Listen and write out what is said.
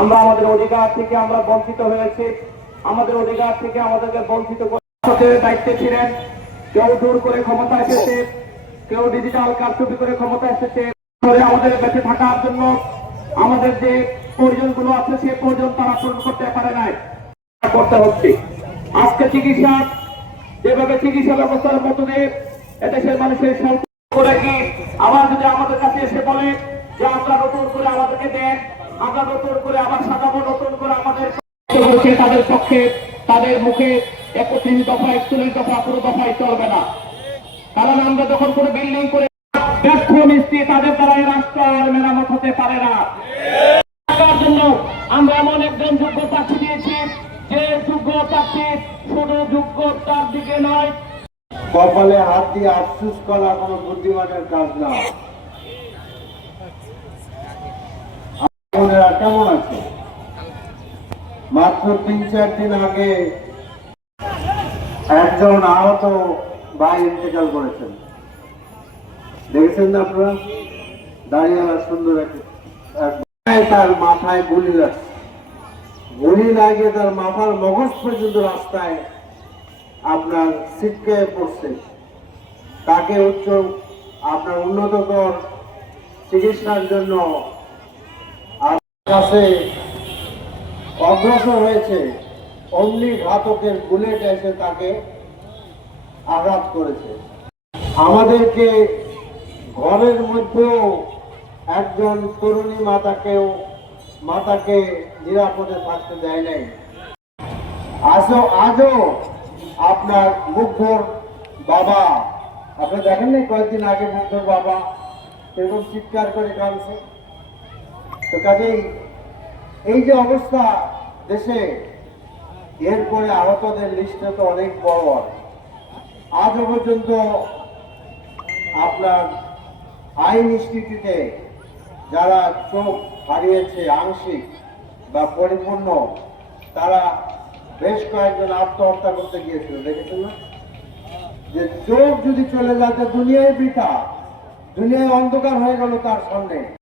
আমরা আমাদের অধিকার থেকে আমরা বঞ্চিত হয়েছি। আমাদের অধিকার থেকে আমাদেরকে বঞ্চিত দায়িত্বে ছিলেন। কেউ দূর করে ক্ষমতা এসেছে, কেউ ডিজিটাল কারচুপি করে ক্ষমতা এসেছে। আমাদের বেঁচে থাকার জন্য আমাদের যে প্রয়োজনগুলো আছে সেই প্রয়োজন তারা পূরণ করতে পারে নাই। করতে হচ্ছে। আজকে চিকিৎসা, যেভাবে চিকিৎসা ব্যবস্থার মতো দিয়ে এদেশের মানুষের করে কি আবার যদি আমাদের কাছে এসে বলে যে আমরা নতুন করে আমাদেরকে দেন আমরা নতুন করে আবার সাজাবো নতুন করে আমাদের তাদের পক্ষে তাদের মুখে একত্রিশ দফা একচল্লিশ দফা কোনো দফায় চলবে না। কারণ আমরা যখন কোনো বিল্ডিং করে ব্যর্থ মিস্ত্রি তাদের দ্বারা এই আর মেরামত হতে পারে না। থাকার জন্য আমরা এমন একজন যোগ্য প্রার্থী দিয়েছি যে যোগ্য প্রার্থী শুধু যোগ্যতার দিকে নয়। কপালে হাত দিয়ে আফসুস করা কোনো বুদ্ধিমানের কাজ না। আপনারা কেমন আছে? মাত্র তিন চার দিন আগে একজন আহত ভাই ইন্তেকাল করেছেন। দেখেছেন না আপনারা? দাঁড়িয়ে সুন্দর তার মাথায় গুলি লাগছে। গুলি লাগিয়ে তার মাথার মগজ পর্যন্ত রাস্তায় আপনার ছিটকে পড়ছে। তাকে উচ্চ আপনার উন্নততর চিকিৎসার জন্য কাছে অগ্রসর হয়েছে, অমনি ঘাতকের বুলেট এসে তাকে আঘাত করেছে। আমাদেরকে ঘরের মধ্যেও একজন তরুণী মাতাকেও, মাতাকে নিরাপদে থাকতে দেয় নাই। আজও আজও আপনার মুগ্ধর বাবা। আপনি দেখেন না কয়েকদিন আগে মুগ্ধর বাবা? এরকম চিৎকার করে কাঁদছে। তো কাজেই এই যে অবস্থা দেশে, এরপরে আহতদের লিস্টে তো অনেক বড়। আজও পর্যন্ত আপনার আইন ইনস্টিটিউটে যারা চোখ হারিয়েছে আংশিক বা পরিপূর্ণ, তারা বেশ কয়েকজন আত্মহত্যা করতে গিয়েছিল, দেখেছেন না? যে চোখ যদি চলে যায় দুনিয়ায় বৃথা, দুনিয়ায় অন্ধকার হয়ে গেল তার সামনে।